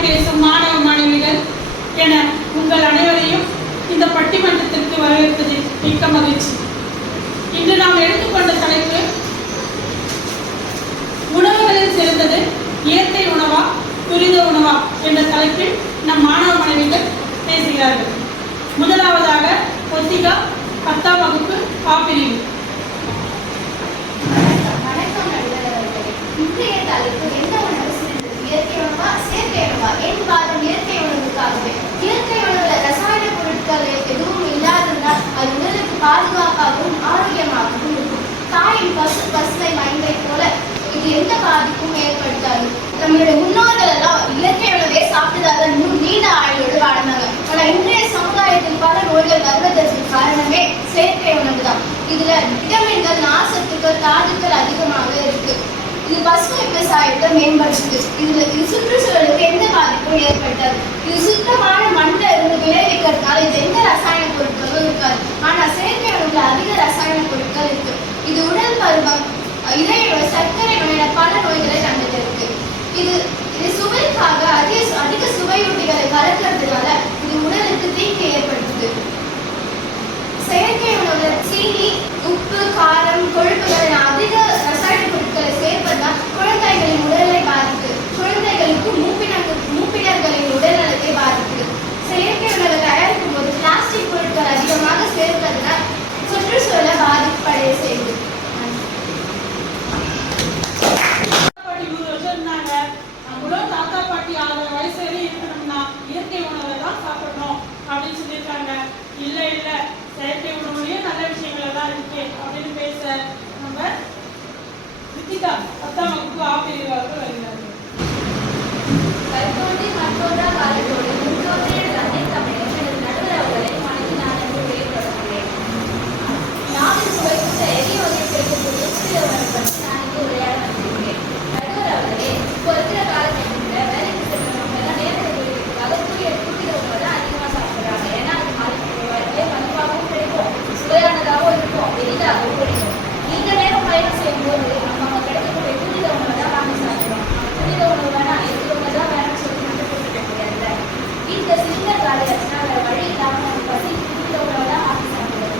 வாய் பேசும் மாணவ மாணவிகள் என உங்கள் அனைவரையும் இந்த பட்டிமன்றத்திற்கு வரவேற்பதில் மிக்க மகிழ்ச்சி. இன்று நாம் எடுத்துக்கொண்ட தலைப்பு உணவுகளில் சிறந்தது இயற்கை உணவா துரித உணவா என்ற தலைப்பில் நம் மாணவ மாணவிகள் பேசுகிறார்கள். முதலாவதாக ஒத்திகா 10ஆம் வகுப்பு பாப்பிரிவு. இன்றைய தலைப்பு என்ன உணவு சிறந்தது, இயற்கை உணவா செயற்கை உணவா? என் வாதம் இயற்கை உணவுக்காகவே. இயற்கை உணவுல ரசாயன பொருட்கள் எதுவும் இல்லாததால் அது உடலுக்கு பாதுகாப்பாகவும் ஆரோக்கியமாகவும் இருக்கும். தாயின் பசுமை மைந்தை போல இது எந்த பாதிப்பும் ஏற்படுத்தாது. நம்மளுடைய முன்னோர்கள் எல்லாம் இயற்கை உணவே சாப்பிட்டதாக நீண்ட ஆயுளோடு வாழ்ந்தாங்க. ஆனா இன்றைய சமுதாயத்தில் பல நோய்கள் வருவதற்கு காரணமே செயற்கை உணவு தான். இதுல விட்டமின்கள், நார்ச்சத்துக்கள், தாதுக்கள் அதிகமாக இருக்கு. இது பசுமை விவசாயத்தை மேம்படுத்துது. இது சுற்றுச்சூழலுக்கு எந்த பாதிப்பும் ஏற்படுத்தாது. இது சுத்தமான மண்ணில் இருந்து விளைவிக்கிறதுனால இது எந்த ரசாயன பொருட்களும் இருக்காது. ஆனா செயற்கை உணவுல அதிக ரசாயன பொருட்கள் இருக்கு. இது உடல் பருவம், இதய நோய், சர்க்கரை நோய் என பல நோய்களை தந்துட்டு இது சுவைக்காக அதிக சுவையூட்டிகளை கலக்கிறதுனால இது உடலுக்கு தீங்கு ஏற்படுத்துது. செயற்கை உணவுல சீனி, உப்பு, காரம், கொழுப்புகள் என அதிக ரசாயன பொருட்களை சேர்ப்பதால் குழந்தைகளின் உடலை பாதிக்குது. குழந்தைகளுக்கு மூப்பினர்களின் உடல்நலத்தை பாதிக்குது. செயற்கை உணவை தயாரிக்கும் போது பிளாஸ்டிக் பொருட்கள் அதிகமாக சேர்ப்பதனால் சுற்றுச்சூழலை பாதிப்படைய செய்யுது. தாத்தா பாட்டி ஆகிற வயசு வரையும் இருக்கணும்னா இயற்கை உணவை தான் சாப்பிடணும் அப்படின்னு சொல்லியிருக்காங்க. இல்லை செயற்கை உணவுலயும் நல்ல விஷயங்கள் எல்லாம் இருக்கு அப்படின்னு பேச நம்ம ரித்திகா 10ஆம் வகுப்பு ஆப்பிரிவு அவர்கள் வருகிறார்கள். கல்தோண்டி மற்றொன்றா காலத்தோடு முன்னோட்டே தந்தை தமிழர் எனது நடுவர் அவர்களை வணங்கி நான் என்று வெளிப்படுத்துகிறேன். நாவில் சுவைத்த எளிய வகை கிடைக்கக்கூடிய புதிய உணவு பற்றி நான் இங்கு உரையாட வந்திருக்கிறேன். நடுவர் அவர்களே, இப்போ இருக்கிற காலகட்டத்தில் வேலைக்கு செல்ற நம்ம எல்லாம் நேரத்தை குறிக்கிறதுக்காக புதிய உணவை தான் அதிகமாக சாப்பிட்றாங்க. ஏன்னா அது வாழ்க்கை மதிப்பாகவும் கிடைக்கும், சுவையானதாகவும் இருக்கும், எளிதாகவும் கிடைக்கும். நீண்ட நேரம் பயணம் செய்யும்போது நம்ம அங்கே கிடைக்கக்கூடிய புதிய உணவை தான் வாங்கி சாப்பிடுறோம். புதிய உணவு வேணாம், எந்த உணவு தான் வேணும்னு சொல்லி நம்ம கொடுத்துக்க முடியாதுல்ல. வீட்டில் சிலிண்டர் காலியாச்சுன்னா வேறு வழி இல்லாமல் நம்ம பசி புதிய உணவை தான் வாங்கி சாப்பிடுறது.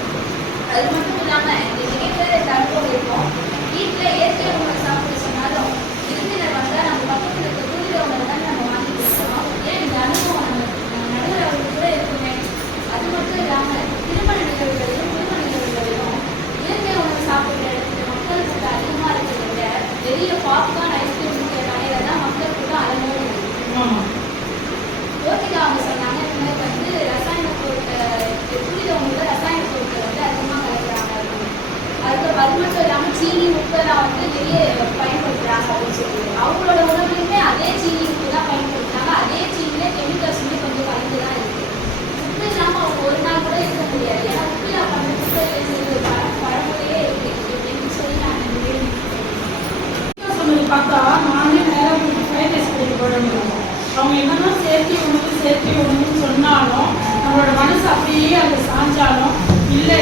அது மட்டும் இல்லாமல் இந்த நிகழ்ச்சியில் தடுப்போம் இருக்கும். வீட்டில் இயற்கை உணவை சாப்பிட சொன்னாலும் விருந்தினர் வந்தால் நம்ம பக்கத்தில் இருக்க புதிய உணவை தான் நம்ம வாங்கி கொடுக்கணும். ஏன் இந்த அனுபவம் நம்ம நடுவர் அவர்கள் கூட இருக்குமே. அது மட்டும் இல்லாமல் திருமண நிகழ்வுகளிலும் இயற்கை உணவு சாப்பிட்ற இடத்துல மக்கள் கூட அதிகமாக இருக்கிறத விட வெளியே பாப்கார்ன், ஐஸ்கிரீம் இருக்கிற கடையில தான் மக்கள் கூட அலங்கோடு இருக்கு. ஓகே, அவங்க சொன்னாங்க இந்த மாதிரி வந்து ரசாயன பொருட்கள் புதிய உணவுல ரசாயன பொருட்கள் வந்து அதிகமாக கலக்கிறாங்க. அது மட்டும் இல்லாமல் சீனி, உப்பெல்லாம் வந்து வெளியே பயன்படுத்துகிறாங்க அப்படின்னு சொல்லி அவங்களோட உணவுலையுமே அதே சீனி, உப்பு தான் பயன்படுத்துகிறாங்க. அதே சீனிலே கெமிக்கல்ஸுமே கொஞ்சம் கலந்து தான் இருக்குது. உப்பு இல்லாமல் அவங்க ஒரு நாள் கூட இருக்க முடியாது. ஏன்னா உப்பு நம்ம முட்டையிலேருந்து பழமொழியே இருக்கு அப்படின்னு சொல்லி நான் சொன்னது பார்த்தா நானே நேரம் ஃப்ரைட் ரைஸ் பண்ணி போட முடியும். அவங்க என்னன்னா செயற்கை உணவுன்னு சொன்னாலும் நம்மளோட மனசு அப்படியே அதை சாஞ்சாலும் இல்லை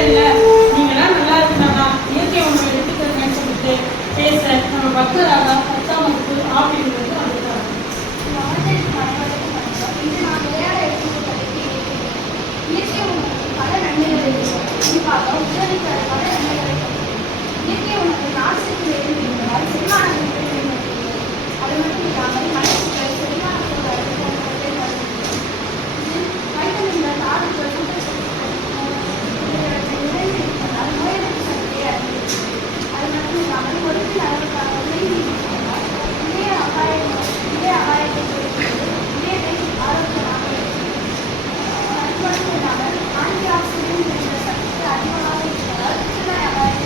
நீங்களாம் நல்லா இருக்கணும்னா இயற்கை உணவை எடுத்துக்கிறேன்னு சொல்லிட்டு பேச நம்ம பக்தராக 10ஆம் வகுப்பு ஆப்பிரிவு வந்து வந்துட்டாங்க. இயற்கை உணவுக்கு பல நன்மைகள் இருக்கு. குறிப்பாக உடலுக்கு பல நன்மைகள் இருக்கு. இயற்கை உணவு நார்ச்சத்து இருப்பதால் செரிமானம் அது மட்டும் இல்லாமல் மலச்சிக்கல், செரிமானத்தோட வைட்டமின்கள், தாதுக்கள், நிறைந்திருப்பதால் நோய் எதிர்ப்பு சக்தியை அதிகரிக்கும். அது மட்டும் இல்லாமல் கொழுப்பின் அளவுக்காக இருப்பதால் இதய அபாயத்தை குறைக்கிறது. இதயத்தை ஆரோக்கியமாக இருக்கும். அது மட்டும் இல்லாமல் ஆன்டி ஆக்சிடென்ட் என்ற சக்தி அதிகமாக இருப்பதால் புற்றுநோய் அபாயத்தை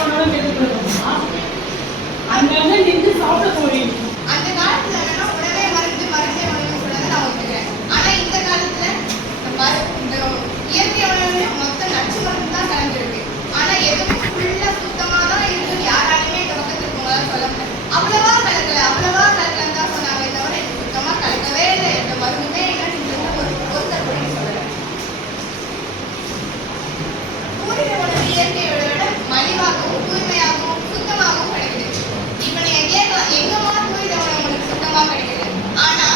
போனாலும் கேட்டுக்கிறோமா? அங்கங்க நின்று சாப்பிட போவீங்க. அந்த காலத்துல என்னன்னா உணவே மருந்து மருந்தே உணவு கூட நான் ஒத்துக்கிறேன். ஆனா இந்த காலத்துல இந்த இயற்கை உணவுல மொத்தம் நச்சு மருந்து தான் கலந்துருக்கு. ஆனா எதுவுமே ஃபுல்லா சுத்தமா தான் இருக்குன்னு யாராலுமே இந்த பக்கத்துல இருக்கவங்களால சொல்ல முடியாது. அவ்வளவா கலக்கலன்னு தான் சொன்னாங்க. தவிர இது சுத்தமா கலக்கவே இல்லை, எந்த மருந்துமே இல்லைன்னு ஒருத்தர் கூட சொல்லலை. பூர்வீக உணவு இயற்கையை விட மலிவாகவும் தூய்மையாகவும் சுத்தமாகவும் கிடைக்குது. இப்ப நீங்க கேட்கலாம், எங்கம்மா பூர்வீக உணவு உங்களுக்கு சுத்தமா கிடைக்குது? ஆனா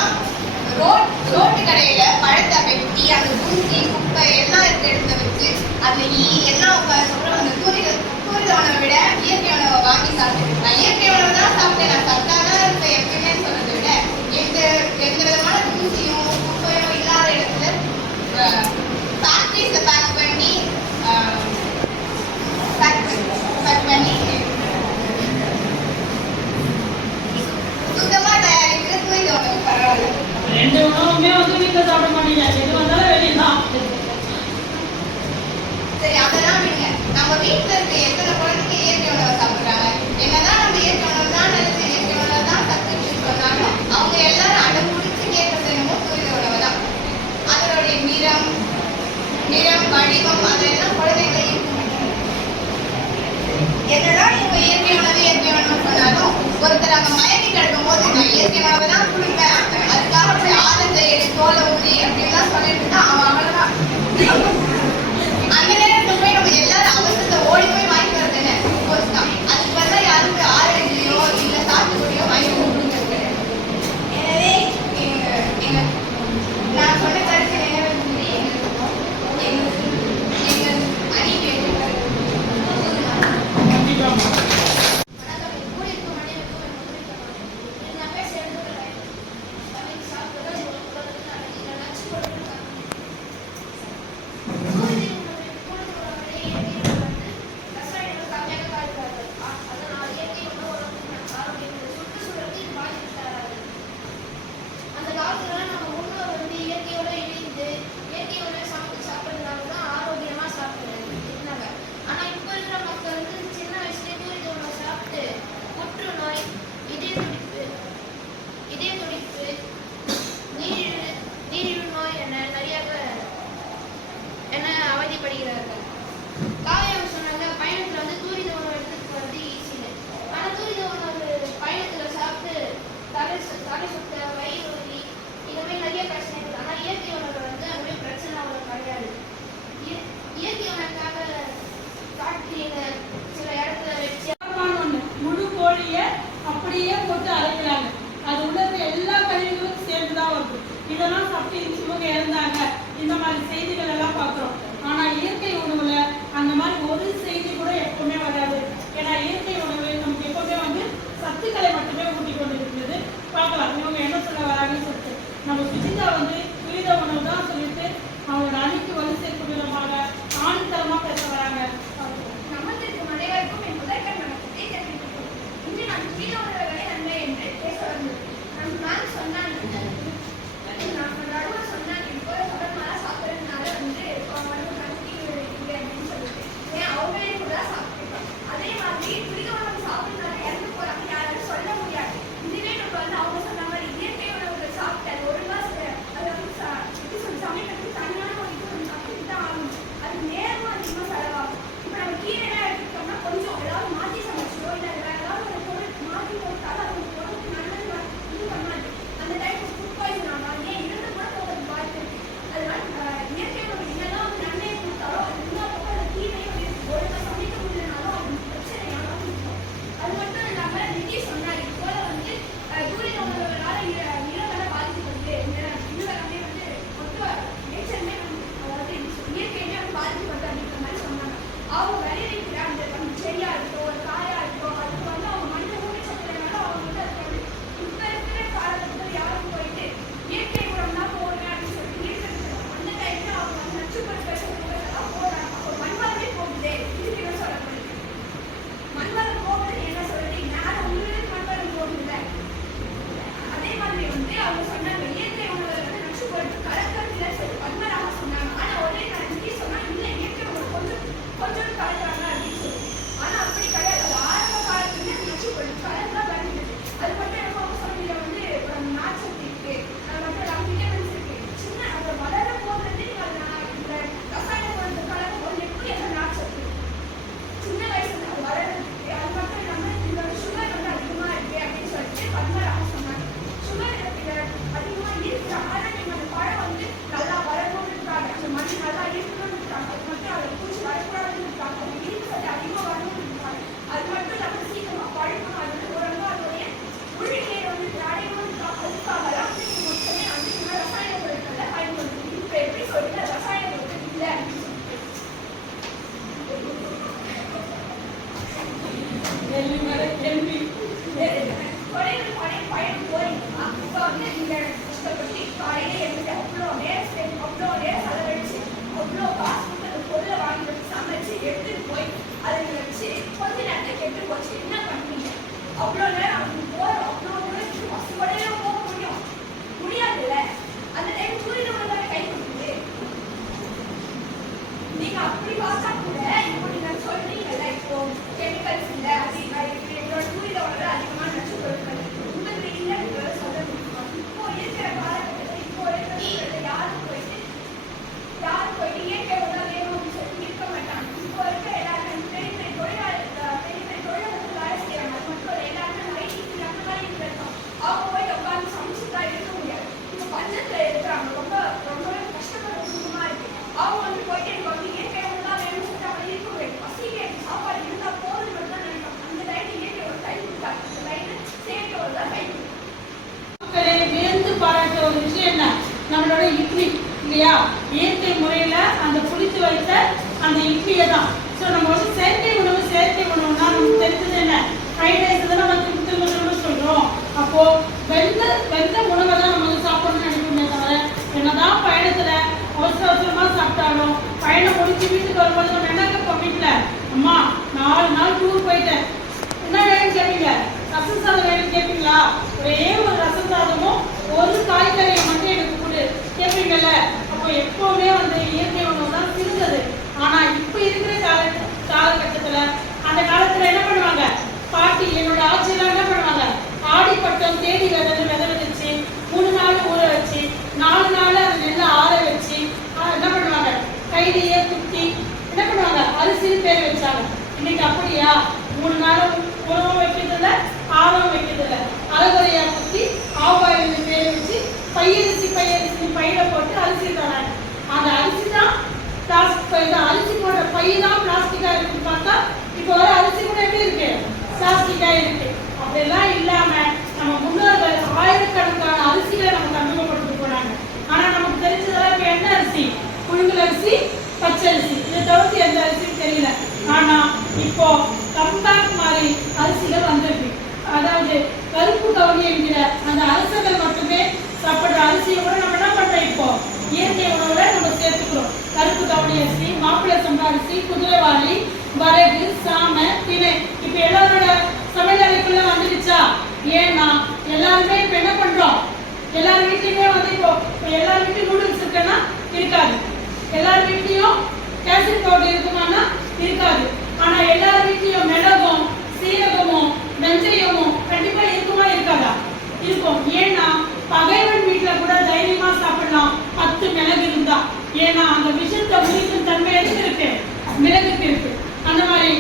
ரோட்டு கடையில பழத்தை வெட்டி அந்த தூசி குப்பை எல்லாம் இருக்க இடத்துல வச்சு அதுல எல்லாம் உட்காந்துக்கப்புறம் அந்த பூர்வீக உணவை விட இயற்கை உணவை வாங்கி சாப்பிட்டு நான் இயற்கை உணவு தான் சாப்பிட்டேன், நான் சத்தாதான் இருப்பேன் எப்பயுமே சொல்றதை விட எந்த விதமான தூசியும் குப்பையும் இல்லாத இடத்துல ஃபேக்டரிஸ்ல பேக் பண்ணி சுத்தமா தயாரிக்கிற பூர்வீக உணவு பரவாயில்ல. ரெண்டு உணவுமே வந்து வீட்டில் சாப்பிட மாட்டீங்க, எது வந்தாலும் வெளியதான். சரி, அதெல்லாம் விடுங்க. நம்ம வீட்டுல இருக்க எத்தனை குழந்தைங்க இயற்கை உணவை சாப்பிடுறாங்க? என்னதான் நம்ம இயற்கை உணவு தான் நல்லது, இயற்கை உணவு தான் சத்துன்னு சொன்னாலும் அவங்க எல்லாரும் அடம் பிடிச்சு கேட்கறது என்னமோ பூர்வீக உணவு தான். அதனுடைய நிறம் வடிவம் அதெல்லாம் குழந்தைகளை ஈர்க்கும். என்னதான் இவங்க இயற்கை உணவு சொன்னாலும் ஒருத்தர் அங்க மயங்கி கிடக்கும் போது நான் இயற்கை உணவை தான் குடிப்பேன், அதுக்காக போய் ஆழத்தை எடு தோலை ஊறி அப்படின்லாம் சொல்லிட்டு இருந்தா அவன் அவ்வளவுதான். அந்த நேரத்துல போய் நம்ம எல்லாரும் அவசரத்தை ஓடி போய் வாங்கி வரது என்ன தான். அதுக்கு பதிலா யாரும் போய் ஆரஞ்சியோ இல்ல சாத்துக்குடியோ வாங்கி கொடுக்குறது. எனவே நான் சொன்ன கருத்து நினைவு எங்கள் அணி கேட்டு கண்டிப்பாமா. கேள்வி மேல கேள்வி. பயணம் போறீங்கன்னா இப்போ வந்து நீங்க கஷ்டப்பட்டு காலையில எழுந்து அவ்வளோ நேரம் செலவழிச்சு அவ்வளோ காசு கொடுத்து அந்த பொருளை வாங்கி வச்சு சமைச்சு எடுத்துட்டு போய் அதை வச்சு கொஞ்ச நேரத்தை கெட்டு போச்சு என்ன பண்ணுவீங்க? அவ்வளோ நேரம் அவங்க போகிறோம் அவ்வளோ தூரம் பசுபடையில போக முடியாதுல்ல. அந்த டைம் சூரியன் உணவாக கை கொடுக்குது. நீங்க அப்படி பார்த்தா கூட இப்போ நீங்க சொல்றீங்கல்ல இப்போ கெமிக்கல்ஸ் இல்லை அப்படின்னா எங்களோட சூரியன் உணவு அதிகமான நச்சு பொருட்கள் உங்களுக்கு இல்லை சொல்ல முடியுமா? இப்போ இருக்கிற காலகட்டத்தில் இப்போ இருக்கிற யாரும் போயிட்டு இயற்கை உணவு வேணும் அப்படின்னு சொல்லி இருக்க மாட்டாங்க. இப்போ இருக்க எல்லாருமே பெரிய பெரிய தொழிலாளர்கள் வேலை செய்யறாங்க. அது மட்டும் இல்லை எல்லாருமே ஐடி அந்த மாதிரி இருக்கோம். அவங்க போய் உட்காந்து சமைச்சுதான் இருக்க முடியாது. இப்போ பஞ்சத்துல இருக்கிறாங்க. ரொம்பவே கஷ்டப்படுற குடும்பமா இருக்கு. அவங்க வந்து போயிட்டு எனக்கு வந்து இயற்கை உணவுதான் வேணும்னு சொல்லிட்டு அவங்க இருக்க முடியாது. பசிக்கு சாப்பாடு இருந்தா போதும் மட்டும் தான் நினைப்பாங்க. அந்த டைம் இயற்கையோட கை கொடுத்தாங்க. அந்த டைம் செயற்கையோட தான் கை கொடுத்தாங்க. மக்களை வியந்து பாராட்ட ஒரு விஷயம் என்ன, நம்மளோட இட்லி இல்லையா? இயற்கை முறையில அந்த புளித்து வைத்த அந்த இட்லியை தான். ஸோ நம்ம வந்து செயற்கை உணவுனா நமக்கு தெரிஞ்சது என்ன, ஃப்ரைட் ரைஸ் தான் நம்ம திரும்ப சொல்றோம். அப்போ வெந்த உணவை தான் நம்ம வந்து சாப்பிடணும்னு நினைக்கிறோமே தவிர, என்னதான் பயணத்துல அவசரமா சாப்பிட்டாலும் பயணம் முடிச்சு வீட்டுக்கு வரும்போது நம்ம என்ன கேட்போம் வீட்டுல, அம்மா 4 நாள் டூர் போயிட்டேன், என்ன வேணும்னு கேட்பீங்க? ரசம் சாதம் வேணும்னு கேட்பீங்களா? ஒரே ஒரு ரசம் சாதமும் ஒரு காய்கறியை மட்டும் எனக்கு கொடு கேட்பீங்கல்ல. அப்போ எப்பவுமே வந்து இயற்கை உணவு தான் சிறந்தது. ஆனா இப்ப இருக்கிற காலகட்டத்துல அந்த காலத்துல என்ன பண்ணுவாங்க, பாட்டி என்னோட ஆட்சியெல்லாம் என்ன பண்ணுவாங்க, ஆடிப்பட்டம் தேடி விதை விதைச்சு 3 நாள் ஊற வச்சு 4 நாள் அந்த நெல்லை ஆற வச்சு என்ன பண்ணுவாங்க, கையிலேயே குத்தி என்ன பண்ணுவாங்க, அரிசின்னு பேர் வச்சாங்க. இன்னைக்கு அப்படியா? 3 நாளும் உணவும் வைக்கிறதில்ல, ஆழம் வைக்கிறதில்ல, அரைகுறையா குத்தி ஆவாயில பேர் வச்சு பையரிசி பையில போட்டு அரிசி தராங்க. அந்த அரிசி தான் அரிசி போடுற பை தான் பிளாஸ்டிக்கா இருக்குன்னு பார்த்தா இப்போ வர அரிசி கூட எப்படி இருக்கு, பிளாஸ்டிக்கா இருக்கு. அப்படியெல்லாம் இல்லாம நம்ம முன்னோர்கள் ஆயிரக்கணக்கான அரிசிகளை நமக்கு அறிமுகப்படுத்தி போனாங்க. ஆனா நமக்கு தெரிஞ்சதெல்லாம் இப்ப என்ன அரிசி, புழுங்கல் அரிசி, பச்சரிசி, இதை தவிர்த்து எந்த அரிசியும் தெரியல. ஆனா இப்போ கம்பேக் மாதிரி அரிசிகள் வந்திருக்கு. அதாவது கருப்பு கவுனி என்கிற அந்த அரசர்கள் மட்டுமே சாப்பிடுற அரிசியை கூட நம்ம என்ன பண்றோம், இப்போ இயற்கை உணவுல நம்ம சேர்த்துக்கிறோம். கருப்பு கவுனி அரிசி, மாப்பிள்ளை சம்பா அரிசி, குதிரைவாளி, வரகு, சாம, திணை இப்ப எல்லாரோட சமையல் அறைக்குள்ள வந்துடுச்சா? ஏன்னா எல்லாருமே இப்ப என்ன பண்றோம், எல்லார் வீட்லயுமே வந்து இப்போ எல்லார் வீட்லயும் நூடுல்ஸ் இருக்குன்னா இருக்காது, எல்லார் வீட்லயும் கேசரி பவுடர் இருக்குமானா இருக்காது. ஆனா எல்லார் வீட்லயும் மிளகும் சீரகமும் வெந்தயமும் கண்டிப்பா இருக்குமா இருக்காதா? இருக்கும். ஏன்னா பகைவன் வீட்டுல கூட தைரியமா சாப்பிடலாம் 10 மிளகு இருந்தா. ஏன்னா அந்த விஷத்தை முறிக்கும் தன்மை எதுக்கு இருக்கு, மிளகுக்கு இருக்கு. அந்த மாதிரி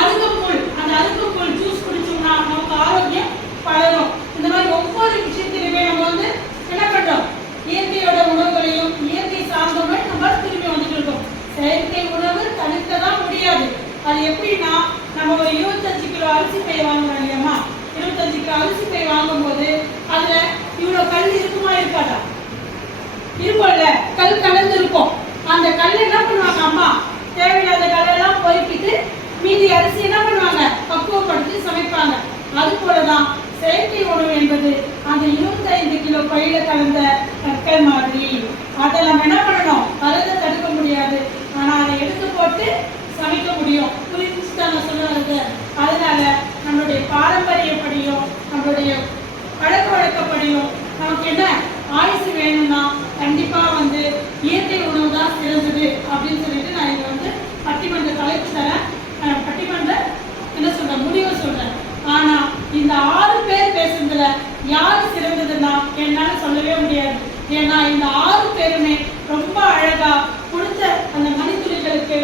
அருகம்புல் ஜூஸ் குடிச்சோம்னா நமக்கு ஆரோக்கியம் பலரும். இந்த மாதிரி ஒவ்வொரு விஷயத்திலுமே நம்ம வந்து என்ன பண்றோம், இயற்கையோட உணவுகளையும் இயற்கை சார்ந்தோமே நம்ம திரும்பி வந்துட்டு இருக்கோம். செயற்கை உணவு தடுக்கதான் முடியாது. அது எப்படின்னா, நம்ம ஒரு 25 கிலோ அரிசி பை வாங்குறோம் இல்லையம்மா, 25 கிலோ அரிசி பை வாங்கும் போது அதுல இவ்வளவு கல் இருக்குமா இருக்காதா? இருக்கும்ல, கல் கலந்து இருக்கும். அந்த கல் என்ன பண்ணுவாங்க அம்மா, தேவையில்லாத கல்லெல்லாம் பொறுக்கிட்டு மீதி அரிசி என்ன பண்ணுவாங்க, பக்குவப்படுத்தி சமைப்பாங்க. அது போலதான் செயற்கை உணவு என்பது அந்த 25 கிலோ பையில கலந்த கற்கள் மாதிரி. அதை நம்ம என்ன பண்ணணும், அதை தடுக்க முடியாது. ஆனா அதை எடுத்து போட்டு சமைக்க முடியும். புரிஞ்சுதான் நான் சொல்லுறது. அதனால நம்மளுடைய பாரம்பரியப்படியும் நம்மளுடைய பழக்க வழக்கப்படியும் நமக்கு என்ன ஆயுசு வேணும்னா கண்டிப்பா வந்து இயற்கை உணவு தான் சிறந்தது அப்படின்னு சொல்லிட்டு நான் இதை வந்து பட்டிமன்ற தலைப்பு தரேன். பட்டிமன்ற என்ன சொல்றேன், முடிவை சொல்றேன். ஆனா இந்த 6 பேர் பேசுறதுல யாரு சிறந்ததுன்னா என்னால சொல்லவே முடியாது. ஏன்னா இந்த 6 பேருமே ரொம்ப அழகா கொடுத்த அந்த மணித்துளிகளுக்கு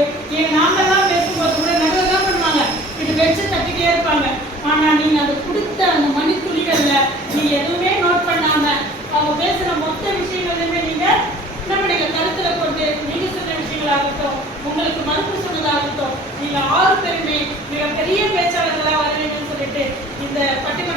நாங்கெல்லாம் பேசும்போது கூட நடுவில் தான் பண்ணுவாங்க, இது வச்சு தட்டிட்டே இருப்பாங்க. ஆனா நீங்க அதை கொடுத்த அந்த மணித்துளிகள்ல நீங்க எதுவுமே நோட் பண்ணாம அவங்க பேசுற மொத்த விஷயங்களையுமே நீங்க நம்மளுடைய கருத்துல கொண்டு நீங்க சொன்ன விஷயங்களாகட்டும், உங்களுக்கு மறுப்பு சொன்னதாகட்டும், நீங்க 6 பேருமே மிகப்பெரிய பேச்சாளர்களா வர வேண்டும் சொல்லிட்டு இந்த பட்டிமன்ற